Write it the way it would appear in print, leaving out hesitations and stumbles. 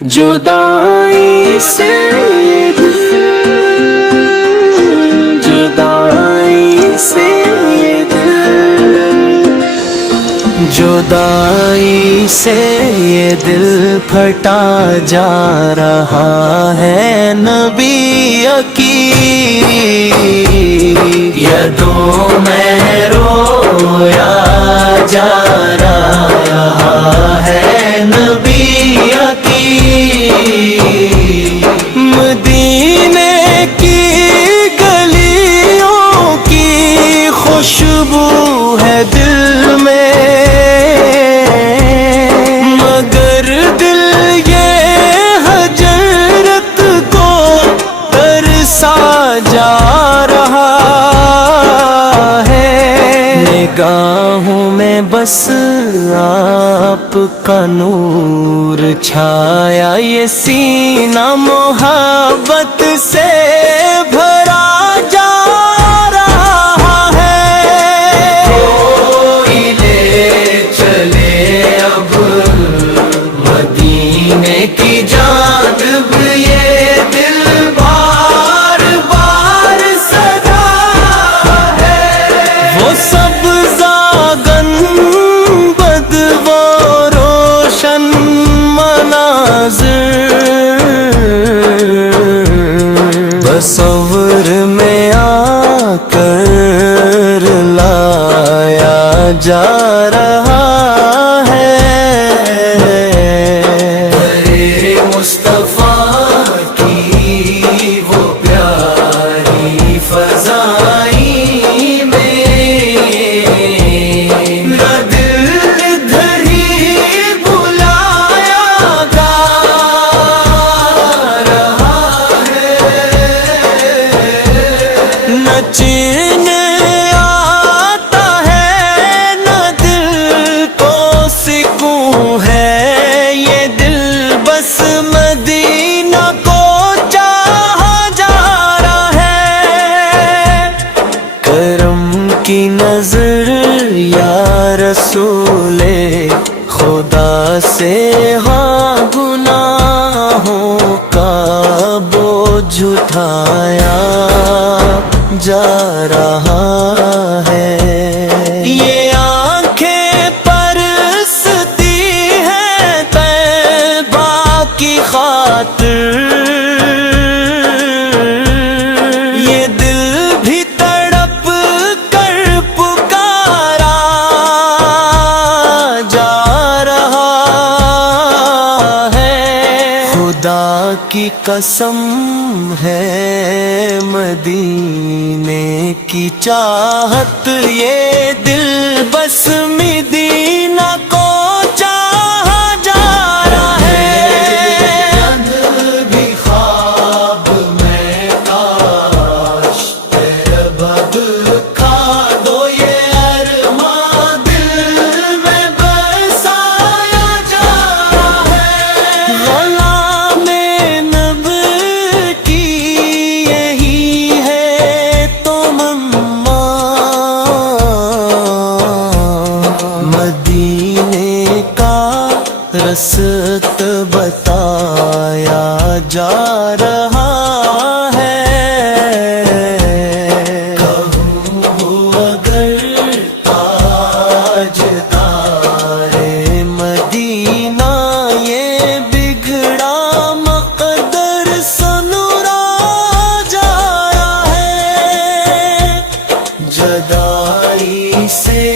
جدائی سے جدائی سے جدائی سے یہ دل پھٹا جا رہا ہے نبی کی یادوں میں رویا جا رہا ہے نبی کی مدینے کی گلیوں کی خوشبو ہے دل میں مگر دل یہ حجرت کو ترسا جا رہا ہے نگاہوں میں بس آپ کا نور چھایا یہ سینہ محبت سے بھرا جا رہا ہے کوئی لے چلے اب مدینے کی جانب یہ دل بار بار صدا ہے وہ سبزہ گنبد وہ روشن مناظر تصور میں آ کر لایا جا رہا ہے ارے مصطفیٰ کی وہ پیاری فضائی میں نہ دل ادھر ہی بلایا گا رہا ہے نہ چین آتا ہے نہ دل کو سکون ہے یہ دل بس مدینہ کو چاہا جا رہا ہے کرم کی نظر یا رسول خدا سے ہاں گناہوں کا بوجھ اٹھایا جا رہا ہے یہ آنکھیں پرستی ہیں طیبہ کی خاطر یہ دل بھی تڑپ کر پکارا جا رہا ہے خدا کی قسم ہے مدینے کی چاہت یہ دل بس مدینہ کو چاہا جا رہا ہے بھی خواب میں کاش تیرے بد کھا دو یہ ارماں دل میں بسایا جا رہا ہے غلام نب کی یہی ہے تو مما مدینے کا رست بتایا جا رہا ہے کہوں اگر تاجدار مدینہ یہ بگڑا مقدر سنورا جا رہا ہے جدائی سے